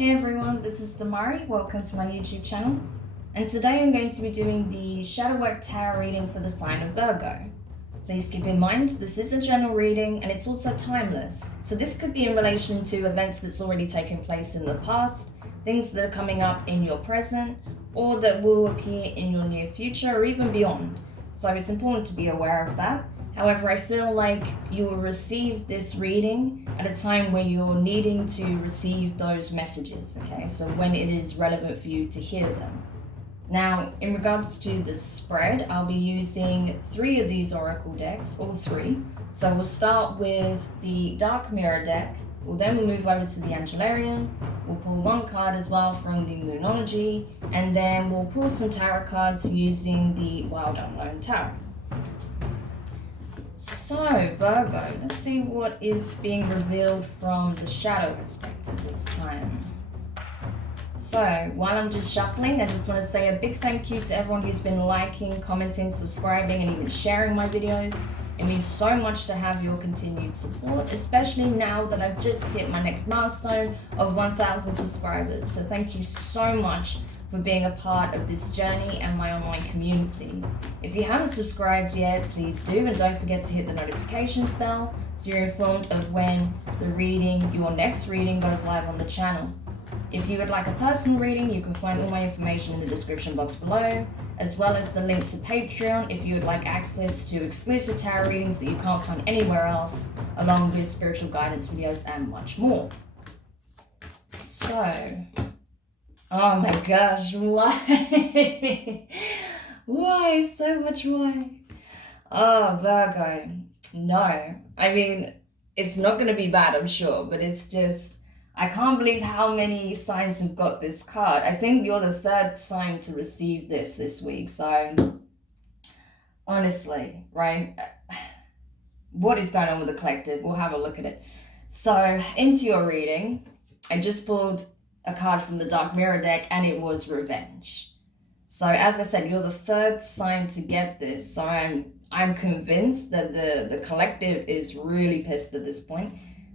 Hey everyone, this is Demari. Welcome to my YouTube channel. And today I'm going to be doing the Shadow Work Tarot reading for the sign of Virgo. Please keep in mind, this is a general reading and it's also timeless. So this could be in relation to events that's already taken place in the past, things that are coming up in your present, or that will appear in your near future or even beyond. So it's important to be aware of that. However, I feel like you will receive this reading at a time where you're needing to receive those messages, okay? So when it is relevant for you to hear them. Now, in regards to the spread, I'll be using 3 of these oracle decks, all 3. So we'll start with the Dark Mirror deck. Then we'll move over to the Angelarian. We'll pull 1 card as well from the Moonology, and then we'll pull some tarot cards using the Wild Unknown Tarot. So, Virgo, let's see what is being revealed from the shadow perspective this time. So, while I'm just shuffling, I just want to say a big thank you to everyone who's been liking, commenting, subscribing, and even sharing my videos. It means so much to have your continued support, especially now that I've just hit my next milestone of 1,000 subscribers. So thank you so much for being a part of this journey and my online community. If you haven't subscribed yet, please do, and don't forget to hit the notifications bell so you're informed of when your next reading goes live on the channel. If you would like a personal reading, you can find all my information in the description box below, as well as the link to Patreon if you would like access to exclusive tarot readings that you can't find anywhere else, along with spiritual guidance videos and much more. So, oh my gosh, why? Why? So much why? Oh, Virgo. No. I mean, it's not going to be bad, I'm sure, but it's just, I can't believe how many signs have got this card. I think you're the 3rd sign to receive this week. So, honestly, right? What is going on with the collective? We'll have a look at it. So, into your reading, I just pulled a card from the Dark Mirror deck, and it was Revenge. So, as I said, you're the 3rd sign to get this. So, I'm convinced that the collective is really pissed at this point.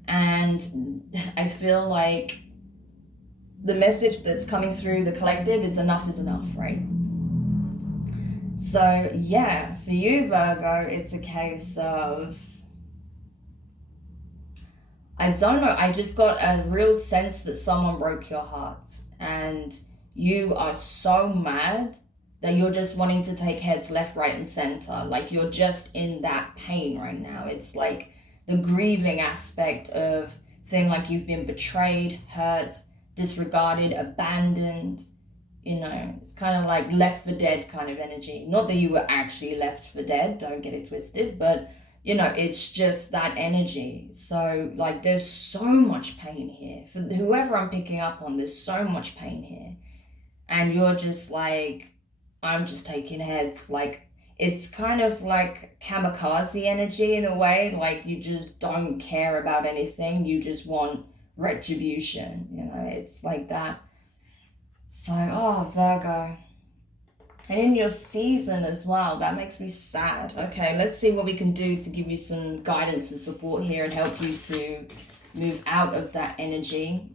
And I feel like the message that's coming through the collective is enough, right? So yeah, for you, Virgo, it's a case of, I don't know, I just got a real sense that someone broke your heart and you are so mad that you're just wanting to take heads left, right, and center. Like you're just in that pain right now. It's like the grieving aspect of feeling like you've been betrayed, hurt, disregarded, abandoned. You know, it's kind of like left for dead kind of energy. Not that you were actually left for dead, don't get it twisted, but you know, it's just that energy. So like there's so much pain here. For whoever I'm picking up on, there's so much pain here. And you're just like, I'm just taking heads. Like, it's kind of like kamikaze energy in a way. Like you just don't care about anything. You just want retribution. You know, it's like that. So, oh, Virgo. And in your season as well, that makes me sad. Okay, let's see what we can do to give you some guidance and support here and help you to move out of that energy,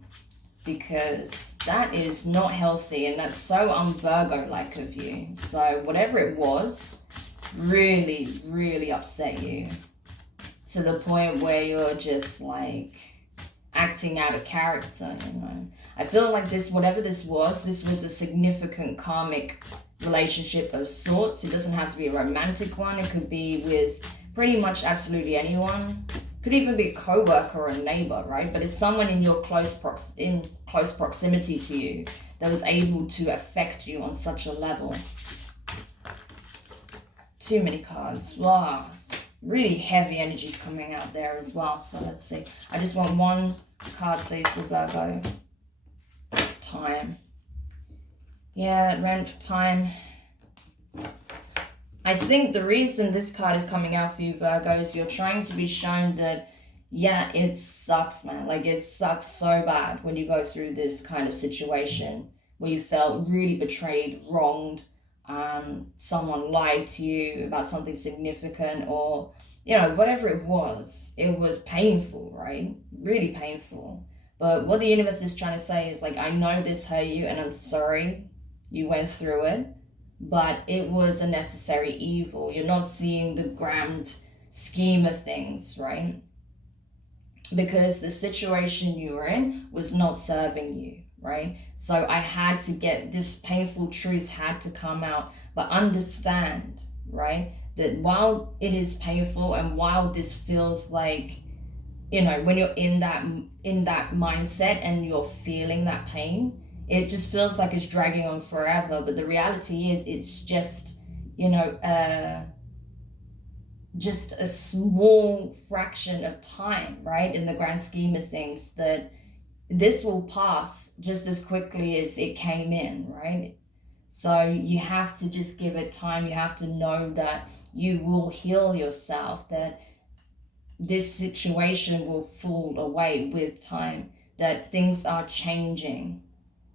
because that is not healthy and that's so un-Virgo-like of you. So whatever it was really, really upset you to the point where you're just like acting out of character, you know. I feel like whatever this was a significant karmic relationship of sorts. It doesn't have to be a romantic one. It could be with pretty much absolutely anyone. Could even be a co-worker or a neighbor, right? But it's someone in your close proximity to you that was able to affect you on such a level. Too many cards. Wow. Really heavy energies coming out there as well. So let's see. I just want 1 card, please, for Virgo. Time. Yeah, it ran for time. I think the reason this card is coming out for you, Virgo, is you're trying to be shown that, yeah, it sucks, man. Like, it sucks so bad when you go through this kind of situation where you felt really betrayed, wronged, someone lied to you about something significant, or, you know, whatever it was painful, right? Really painful. But what the universe is trying to say is like, I know this hurt you and I'm sorry you went through it, but it was a necessary evil. You're not seeing the grand scheme of things, right? Because the situation you were in was not serving you, right? So I had to get this painful truth had to come out, but understand, right, that while it is painful and while this feels like, you know, when you're in that mindset and you're feeling that pain, it just feels like it's dragging on forever. But the reality is it's just, you know, just a small fraction of time, right, in the grand scheme of things, that this will pass just as quickly as it came in, right? So you have to just give it time. You have to know that you will heal yourself, that this situation will fall away with time, that things are changing.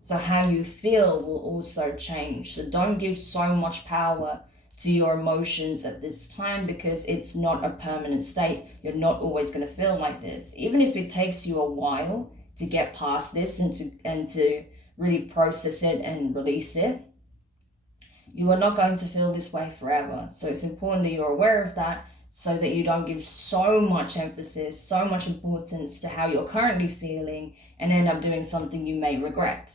So how you feel will also change. So don't give so much power to your emotions at this time, because it's not a permanent state. You're not always going to feel like this. Even if it takes you a while to get past this and to really process it and release it, you are not going to feel this way forever. So it's important that you're aware of that, so that you don't give so much emphasis, so much importance to how you're currently feeling and end up doing something you may regret.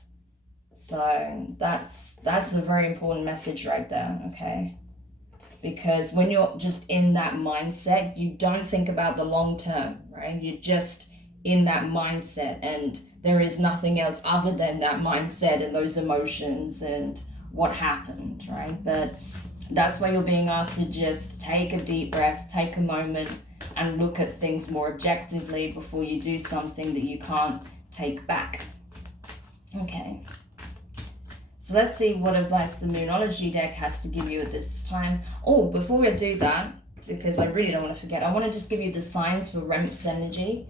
So that's a very important message right there, okay? Because when you're just in that mindset, you don't think about the long term, right? You're just in that mindset, and there is nothing else other than that mindset and those emotions and what happened, right? But that's why you're being asked to just take a deep breath, take a moment, and look at things more objectively before you do something that you can't take back. Okay. So let's see what advice the Moonology deck has to give you at this time. Oh, before we do that, because I really don't want to forget, I want to just give you the signs for Remph's energy,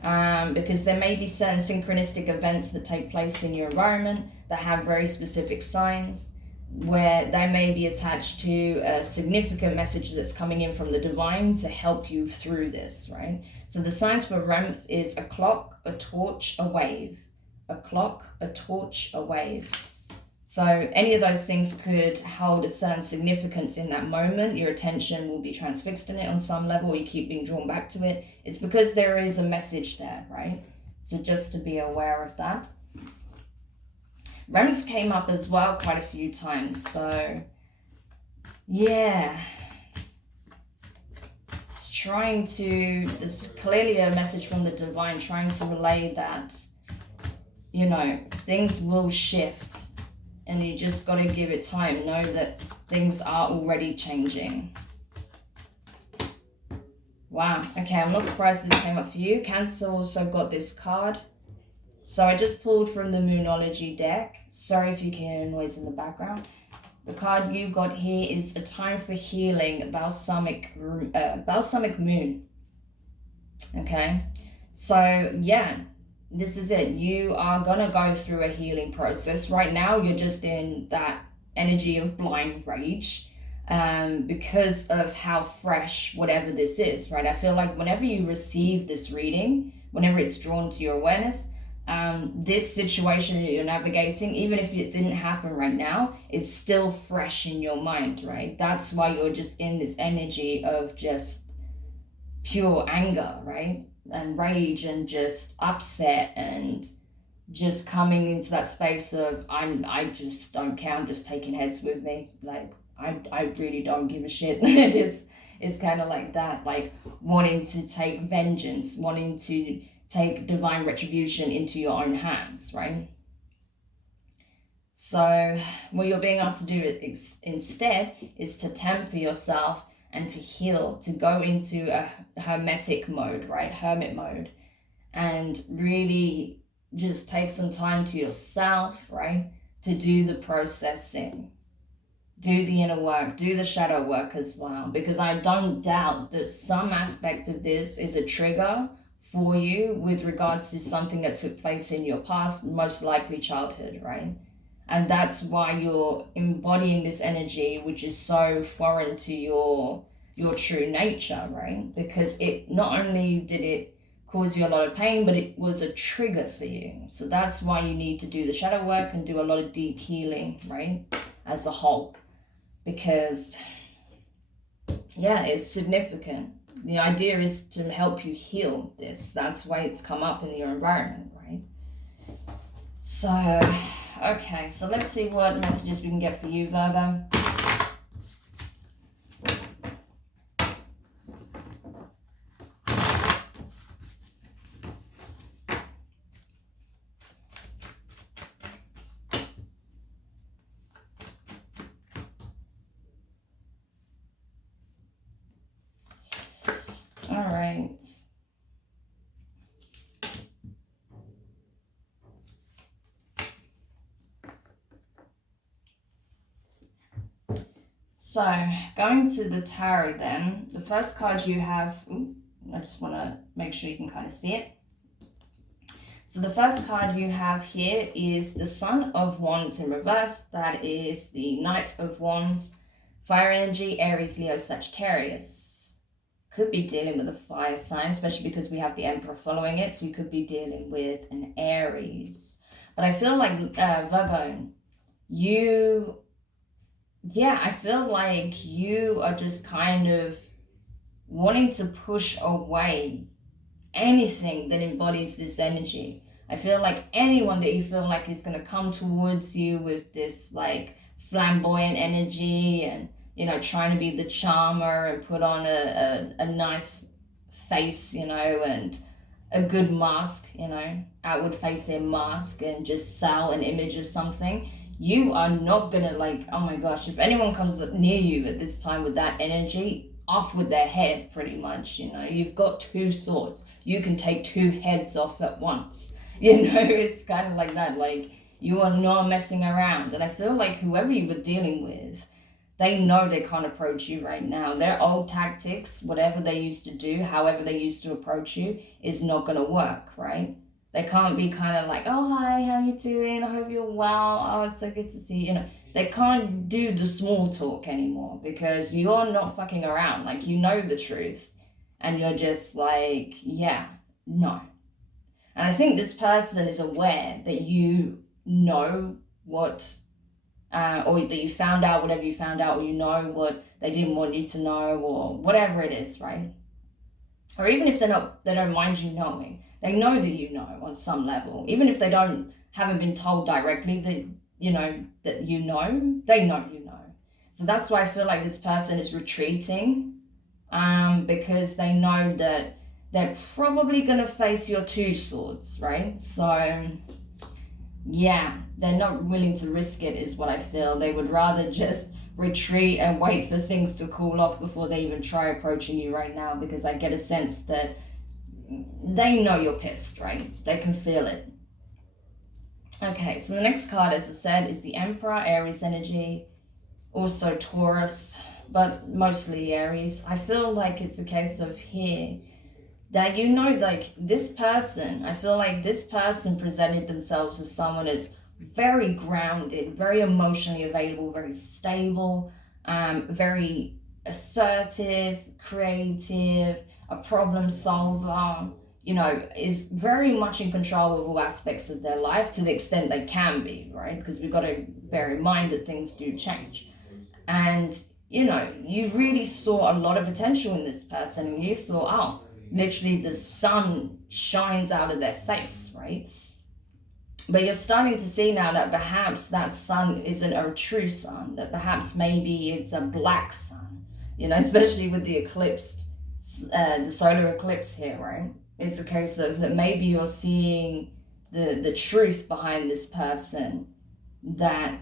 because there may be certain synchronistic events that take place in your environment that have very specific signs, where they may be attached to a significant message that's coming in from the divine to help you through this, right? So the signs for Remph is a clock, a torch, a wave. A clock, a torch, a wave. So any of those things could hold a certain significance in that moment. Your attention will be transfixed in it on some level. You keep being drawn back to it. It's because there is a message there, right? So just to be aware of that. Remph came up as well quite a few times. So yeah, it's trying to, there's clearly a message from the divine trying to relay that, you know, things will shift. And you just got to give it time. Know that things are already changing. Wow. Okay, I'm not surprised this came up for you. Cancer also got this card. So I just pulled from the Moonology deck. Sorry if you can hear noise in the background. The card you got here is a time for healing, balsamic moon. Okay. So yeah. This is it. You are going to go through a healing process. Right now, you're just in that energy of blind rage because of how fresh whatever this is, right? I feel like whenever you receive this reading, whenever it's drawn to your awareness, this situation that you're navigating, even if it didn't happen right now, it's still fresh in your mind, right? That's why you're just in this energy of just pure anger, right? And rage and just upset and just coming into that space of I just don't care, I'm just taking heads with me, like I really don't give a shit. It's kind of like that, like wanting to take vengeance, wanting to take divine retribution into your own hands, right? So what you're being asked to do instead is to temper yourself and to heal, to go into a hermetic mode, right? Hermit mode. And really just take some time to yourself, right? To do the processing. Do the inner work. Do the shadow work as well. Because I don't doubt that some aspect of this is a trigger for you with regards to something that took place in your past, most likely childhood, right? And that's why you're embodying this energy, which is so foreign to your true nature, right? Because it not only did it cause you a lot of pain, but it was a trigger for you. So that's why you need to do the shadow work and do a lot of deep healing, right? As a whole. Because, yeah, it's significant. The idea is to help you heal this. That's why it's come up in your environment, right? So, okay, so let's see what messages we can get for you, Virgo. All right. So, going to the tarot then, the first card you have, I just want to make sure you can kind of see it. So the first card you have here is the Sun of Wands in reverse. That is the Knight of Wands, fire energy, Aries, Leo, Sagittarius. Could be dealing with a fire sign, especially because we have the Emperor following it. So you could be dealing with an Aries. But I feel like, Virgo, I feel like you are just kind of wanting to push away anything that embodies this energy. I feel like anyone that you feel like is going to come towards you with this like flamboyant energy and, you know, trying to be the charmer and put on a nice face, you know, and a good mask, you know, outward facing mask, and just sell an image of something. You are not gonna, like, oh my gosh, if anyone comes up near you at this time with that energy, off with their head, pretty much, you know. You've got two swords. You can take two heads off at once. You know, it's kind of like that. Like, you are not messing around. And I feel like whoever you were dealing with, they know they can't approach you right now. Their old tactics, whatever they used to do, however they used to approach you, is not going to work, right? They can't be kind of like, oh, hi, how you doing? I hope you're well. Oh, it's so good to see you. You know, they can't do the small talk anymore because you're not fucking around. Like, you know the truth. And you're just like, yeah, no. And I think this person is aware that you know what, or that you found out whatever you found out, or you know what they didn't want you to know, or whatever it is, right? Or even if they don't mind you knowing, they know that you know on some level. Even if they haven't been told directly that you know, they know you know. So that's why I feel like this person is retreating, because they know that they're probably going to face your two swords, right? So, yeah, they're not willing to risk it is what I feel. They would rather just retreat and wait for things to cool off before they even try approaching you right now, because I get a sense that they know you're pissed, right? They can feel it. Okay, so the next card, as I said, is the Emperor, Aries energy, also Taurus, but mostly Aries. I feel like it's a case of here that, you know, like this person, I feel like this person presented themselves as someone that's very grounded, very emotionally available, very stable, very assertive, creative, a problem solver, you know, is very much in control of all aspects of their life to the extent they can be, right? Because we've got to bear in mind that things do change. And, you know, you really saw a lot of potential in this person, and you thought, oh, literally the sun shines out of their face, right? But you're starting to see now that perhaps that sun isn't a true sun, that perhaps maybe it's a black sun, you know, especially with the eclipse, the solar eclipse here, right? It's a case of that maybe you're seeing the truth behind this person, that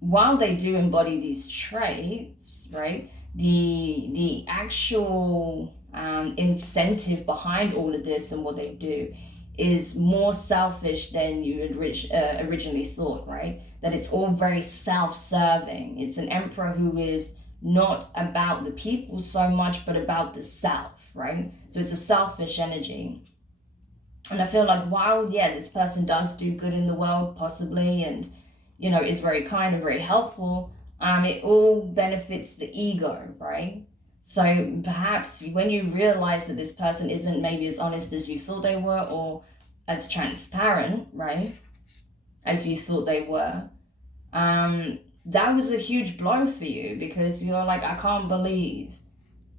while they do embody these traits, right, the actual incentive behind all of this and what they do is more selfish than you originally thought, right? That it's all very self-serving. It's an emperor who is not about the people so much, but about the self, right? So it's a selfish energy. And I feel like while, yeah, this person does do good in the world, possibly, and, you know, is very kind and very helpful, it all benefits the ego, right? So perhaps when you realize that this person isn't maybe as honest as you thought they were, or as transparent, right, as you thought they were, that was a huge blow for you, because you're like, I can't believe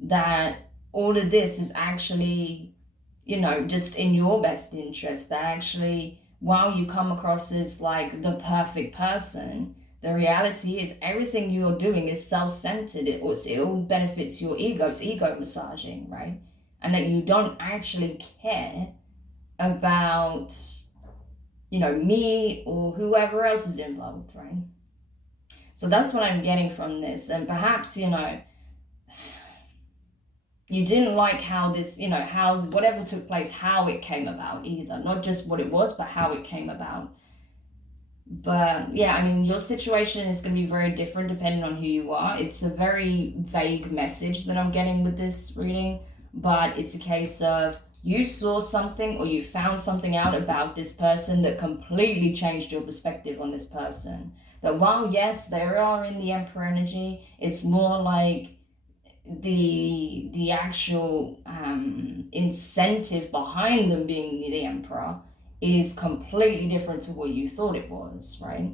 that all of this is actually, just in your best interest. That actually, while you come across as like the perfect person, the reality is everything you're doing is self-centered. It all benefits your ego. It's ego massaging, right? And that you don't actually care about, me or whoever else is involved, right? So that's what I'm getting from this. And perhaps, you didn't like how this, how whatever took place, how it came about either. Not just what it was, but how it came about. But yeah, I mean, your situation is going to be very different depending on who you are. It's a very vague message that I'm getting with this reading, but it's a case of you saw something or you found something out about this person that completely changed your perspective on this person. That while, yes, they are in the Emperor energy, it's more like the actual incentive behind them being the Emperor is completely different to what you thought it was, right?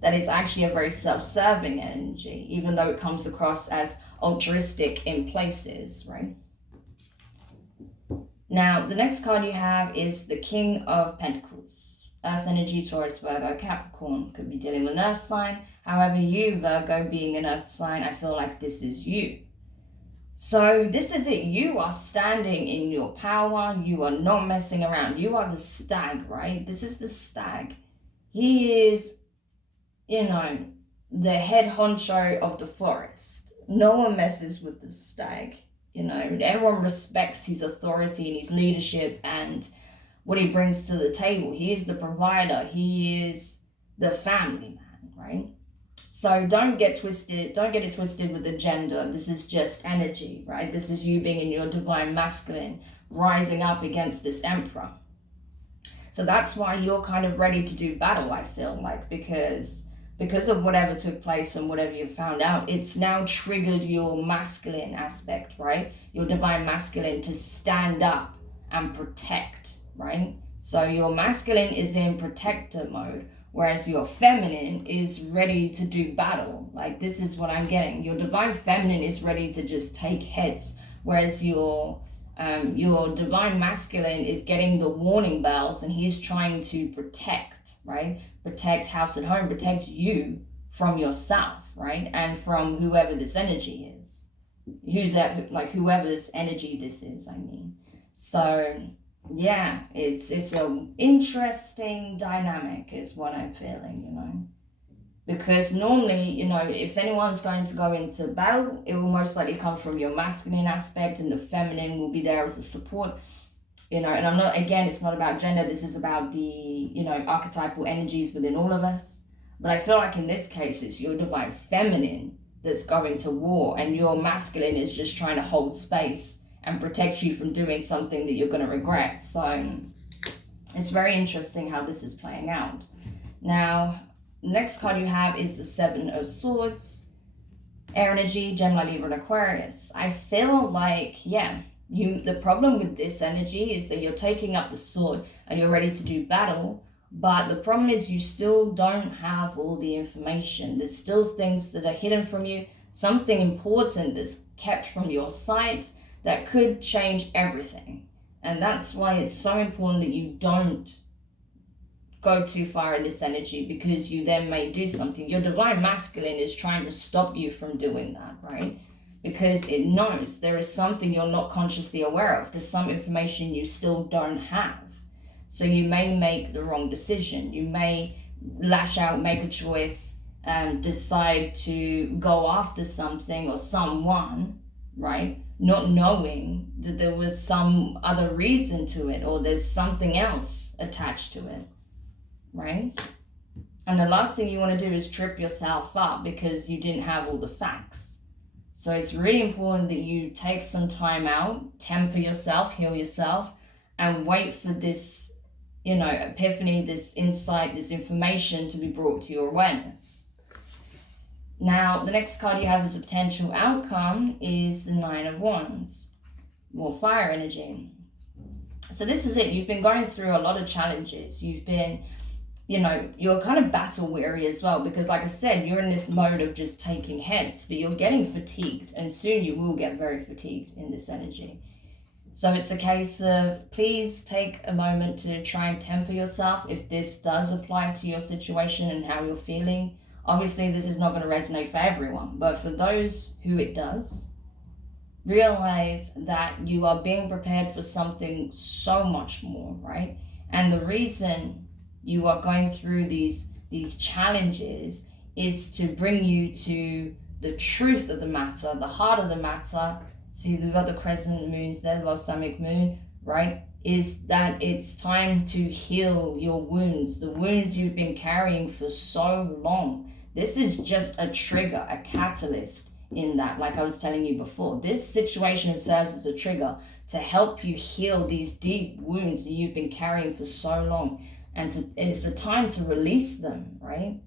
That is actually a very self-serving energy, even though it comes across as altruistic in places, right? Now, the next card you have is the King of Pentacles. Earth energy, Taurus, Virgo, Capricorn. Could be dealing with an earth sign. However, you, Virgo, being an earth sign, I feel like this is you. So this is it. You are standing in your power. You are not messing around. You are the stag, right? This is the stag. He is, the head honcho of the forest. No one messes with the stag. Everyone respects his authority and his leadership and what he brings to the table. He is the provider. He is the family man, right? So don't get it twisted with the gender. This is just energy, right? This is you being in your divine masculine, rising up against this emperor. So that's why you're kind of ready to do battle, I feel like, because of whatever took place and whatever you found out, it's now triggered your masculine aspect, right? Your divine masculine to stand up and protect, right? So your masculine is in protector mode, whereas your feminine is ready to do battle. Like, this is what I'm getting. Your divine feminine is ready to just take heads, whereas your divine masculine is getting the warning bells and he's trying to protect, right? Protect house and home, protect you from yourself, right? And from whoever this energy is. Whoever this energy this is, I mean. So yeah, it's an interesting dynamic is what I'm feeling, because normally, if anyone's going to go into battle, it will most likely come from your masculine aspect and the feminine will be there as a support, and I'm not, again, it's not about gender, this is about the, archetypal energies within all of us. But I feel like in this case, it's your divine feminine that's going to war and your masculine is just trying to hold space and protect you from doing something that you're going to regret. So it's very interesting how this is playing out. Now, next card you have is the Seven of Swords. Air energy, Gemini, Libra, and Aquarius. I feel like, the problem with this energy is that you're taking up the sword and you're ready to do battle, but the problem is you still don't have all the information. There's still things that are hidden from you, something important that's kept from your sight that could change everything. And that's why it's so important that you don't go too far in this energy, because you then may do something. Your divine masculine is trying to stop you from doing that, right? Because it knows there is something you're not consciously aware of. There's some information you still don't have. So you may make the wrong decision. You may lash out, make a choice, and decide to go after something or someone, right? Not knowing that there was some other reason to it, or there's something else attached to it, right? And the last thing you want to do is trip yourself up because you didn't have all the facts. So it's really important that you take some time out, temper yourself, heal yourself, and wait for this, epiphany, this insight, this information to be brought to your awareness. Now, the next card you have as a potential outcome is the Nine of Wands, more fire energy. So this is it. You've been going through a lot of challenges. You've been, you're kind of battle weary as well, because like I said, you're in this mode of just taking heads, but you're getting fatigued, and soon you will get very fatigued in this energy. So it's a case of, please take a moment to try and temper yourself if this does apply to your situation and how you're feeling. Obviously, this is not going to resonate for everyone, but for those who it does, realize that you are being prepared for something so much more, right? And the reason you are going through these challenges is to bring you to the truth of the matter, the heart of the matter. See, we've got the crescent moons there, the balsamic moon, right? Is that it's time to heal your wounds, the wounds you've been carrying for so long. This is just a trigger, a catalyst in that, like I was telling you before. This situation serves as a trigger to help you heal these deep wounds that you've been carrying for so long. And it's a time to release them, right?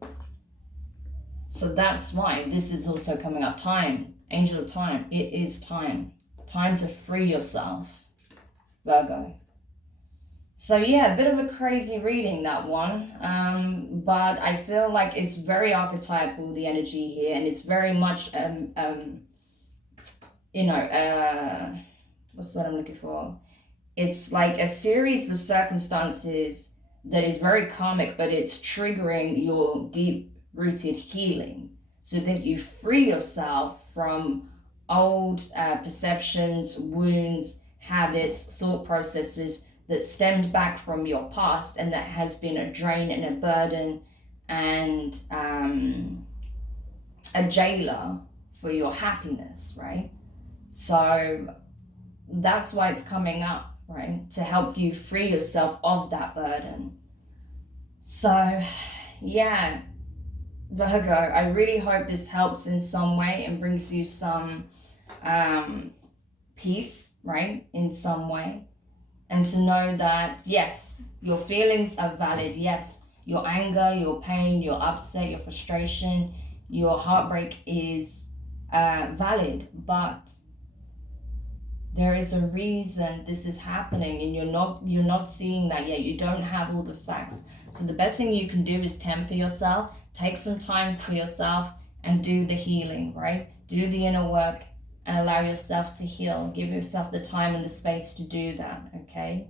So that's why this is also coming up. Time, angel of time. It is time. Time to free yourself, Virgo. So yeah, a bit of a crazy reading, that one. But I feel like it's very archetypal, the energy here. And it's very much, what's what I'm looking for? It's like a series of circumstances that is very karmic, but it's triggering your deep-rooted healing so that you free yourself from old perceptions, wounds, habits, thought processes that stemmed back from your past and that has been a drain and a burden and a jailer for your happiness, right? So that's why it's coming up, right? To help you free yourself of that burden. So yeah, Virgo, I really hope this helps in some way and brings you some peace, right? In some way. And to know that, yes, your feelings are valid. Yes, your anger, your pain, your upset, your frustration, your heartbreak is valid. But there is a reason this is happening, and you're not seeing that yet. You don't have all the facts. So the best thing you can do is temper yourself, take some time for yourself, and do the healing, right? Do the inner work and allow yourself to heal. Give yourself the time and the space to do that, okay?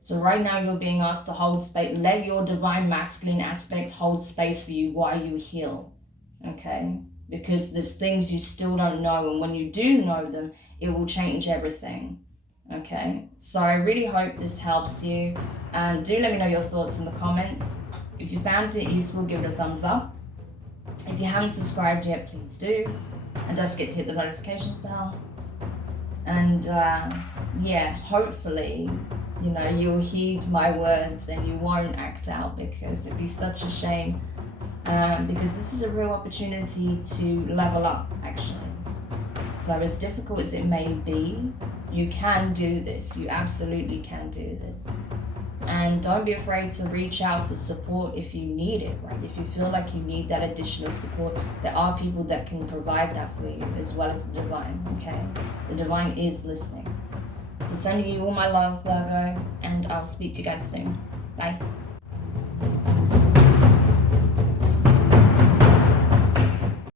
So right now you're being asked to hold space. Let your divine masculine aspect hold space for you while you heal, okay? Because there's things you still don't know, and when you do know them, it will change everything, okay? So I really hope this helps you. Do let me know your thoughts in the comments. If you found it useful, give it a thumbs up. If you haven't subscribed yet, please do. And don't forget to hit the notifications bell. And yeah, hopefully, you'll heed my words and you won't act out, because it'd be such a shame. Because this is a real opportunity to level up, actually. So as difficult as it may be, you can do this. You absolutely can do this. And don't be afraid to reach out for support if you need it, right? If you feel like you need that additional support, there are people that can provide that for you, as well as the divine, okay? The divine is listening. So sending you all my love, Virgo, and I'll speak to you guys soon. Bye.